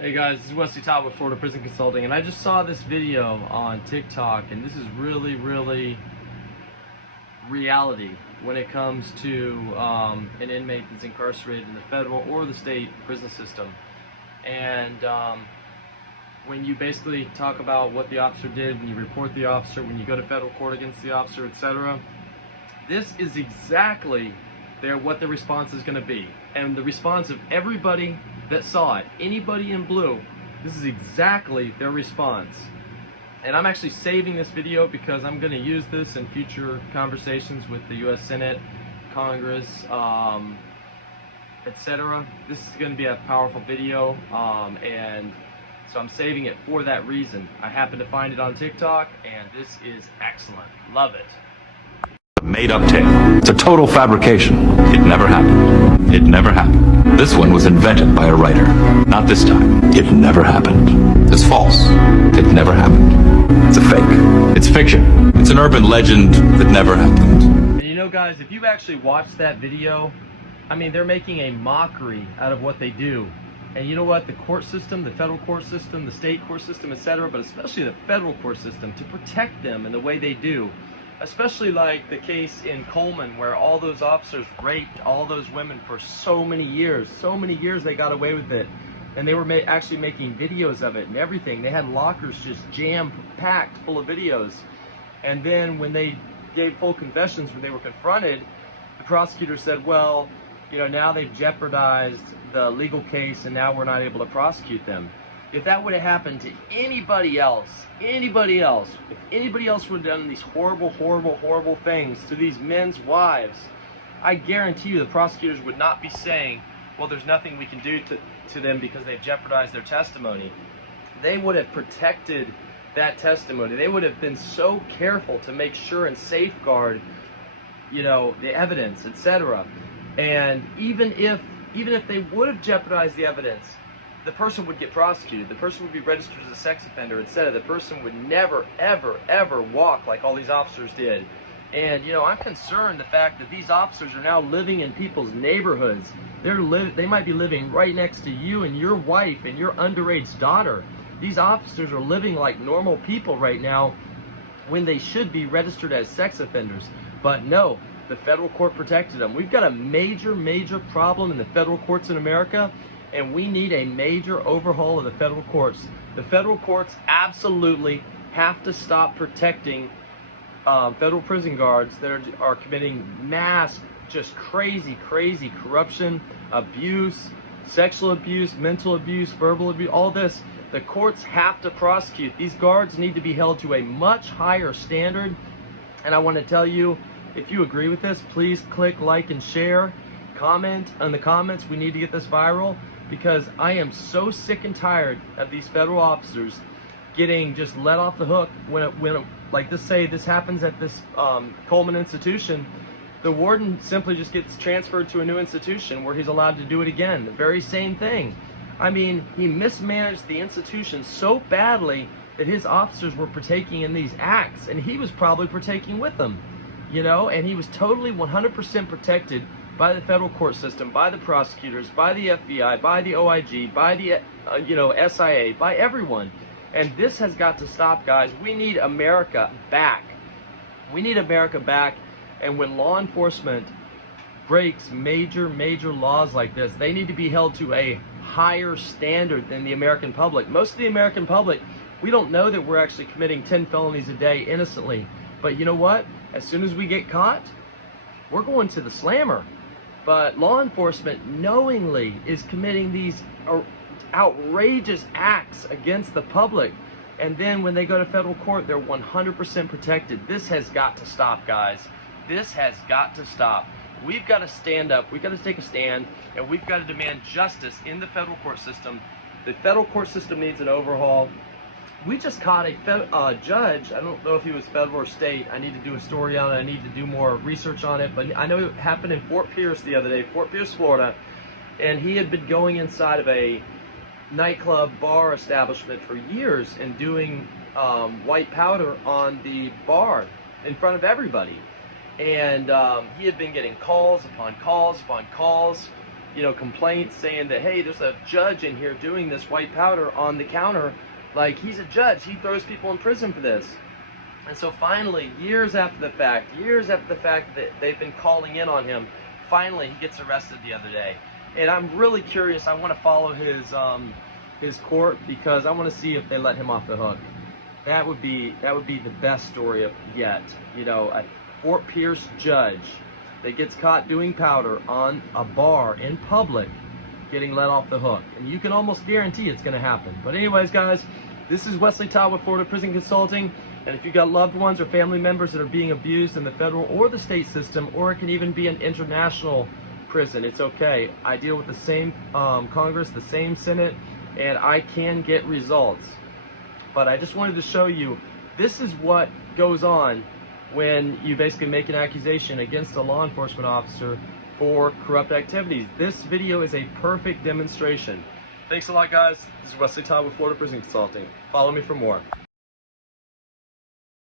Hey guys, this is Wesley Todd with Florida Prison Consulting, and I just saw this video on TikTok, and this is really reality when it comes to an inmate that's incarcerated in the federal or the state prison system. And when you basically talk about what the officer did, when you report the officer, when you go to federal court against the officer, etc., this is exactly what the response is going to be. And the response of everybody that saw it, anybody in blue, this is exactly their response. And I'm actually saving this video because I'm going to use this in future conversations with the U.S. Senate, Congress, etc. This is going to be a powerful video, and so I'm saving it for that reason. I happened to find it on TikTok, and this is excellent. Love it. A made-up tale. It's a total fabrication. It never happened. It never happened. This one was invented by a writer. Not this time. It never happened. It's false. It never happened. It's a fake. It's fiction. It's an urban legend that never happened. And you know, guys, if you actually watch that video, I mean, they're making a mockery out of what they do. And you know what? The court system, the federal court system, the state court system, etc., but especially the federal court system, to protect them in the way they do, especially like the case in Coleman where all those officers raped all those women for so many years they got away with it, and they were actually making videos of it and everything. They had lockers just jam-packed full of videos, and then when they gave full confessions, when they were confronted, the prosecutor said, well, you know, now they've jeopardized the legal case and now we're not able to prosecute them. If that would have happened to anybody else, if anybody else would have done these horrible things to these men's wives, I guarantee you the prosecutors would not be saying, well, there's nothing we can do to them because they've jeopardized their testimony. They would have protected that testimony. They would have been so careful to make sure and safeguard, you know, the evidence, etc. And even if they would have jeopardized the evidence, the person would get prosecuted. The person would be registered as a sex offender. Instead, the person would never, ever walk like all these officers did. And, you know, I'm concerned the fact that these officers are now living in people's neighborhoods. They might be living right next to you and your wife and your underage daughter. These officers are living like normal people right now when they should be registered as sex offenders. But no, the federal court protected them. We've got a major problem in the federal courts in America, and we need a major overhaul of the federal courts. The federal courts absolutely have to stop protecting federal prison guards that are committing mass, just crazy corruption, abuse, sexual abuse, mental abuse, verbal abuse, all this. The courts have to prosecute. These guards need to be held to a much higher standard. And I want to tell you, if you agree with this, please click like and share. Comment in the comments. We need to get this viral, because I am so sick and tired of these federal officers getting just let off the hook when like this happens at this Coleman institution. The warden simply just gets transferred to a new institution where he's allowed to do it again. The very same thing. I mean, he mismanaged the institution so badly that his officers were partaking in these acts, and he was probably partaking with them, you know, and he was totally 100% protected by the federal court system, by the prosecutors, by the FBI, by the OIG, by the SIA, by everyone. And this has got to stop, guys. We need America back. We need America back. And when law enforcement breaks major laws like this, they need to be held to a higher standard than the American public. Most of the American public, we don't know that we're actually committing 10 felonies a day innocently. But you know what? As soon as we get caught, we're going to the slammer. But law enforcement knowingly is committing these outrageous acts against the public. And then when they go to federal court, they're 100% protected. This has got to stop, guys. This has got to stop. We've got to stand up. We've got to take a stand, and we've got to demand justice in the federal court system. The federal court system needs an overhaul. We just caught a judge. I don't know if he was federal or state. I need to do a story on it. I need to do more research on it. But I know it happened in Fort Pierce the other day, Fort Pierce, Florida. And he had been going inside of a nightclub bar establishment for years and doing white powder on the bar in front of everybody. And he had been getting calls upon calls upon calls, complaints saying that, hey, there's a judge in here doing this white powder on the counter. Like, he's a judge, he throws people in prison for this. And so finally, years after the fact that they've been calling in on him, finally he gets arrested the other day. And I'm really curious. I want to follow his court, because I want to see if they let him off the hook. That would be the best story yet. A Fort Pierce judge that gets caught doing powder on a bar in public getting let off the hook. And you can almost guarantee it's going to happen. But anyways, guys, this is Wesley Todd with Florida Prison Consulting. And if you've got loved ones or family members that are being abused in the federal or the state system, or it can even be an international prison, it's okay. I deal with the same Congress, the same Senate, and I can get results. But I just wanted to show you, this is what goes on when you basically make an accusation against a law enforcement officer for corrupt activities. This video is a perfect demonstration. Thanks a lot, guys. This is Wesley Todd with Florida Prison Consulting. Follow me for more.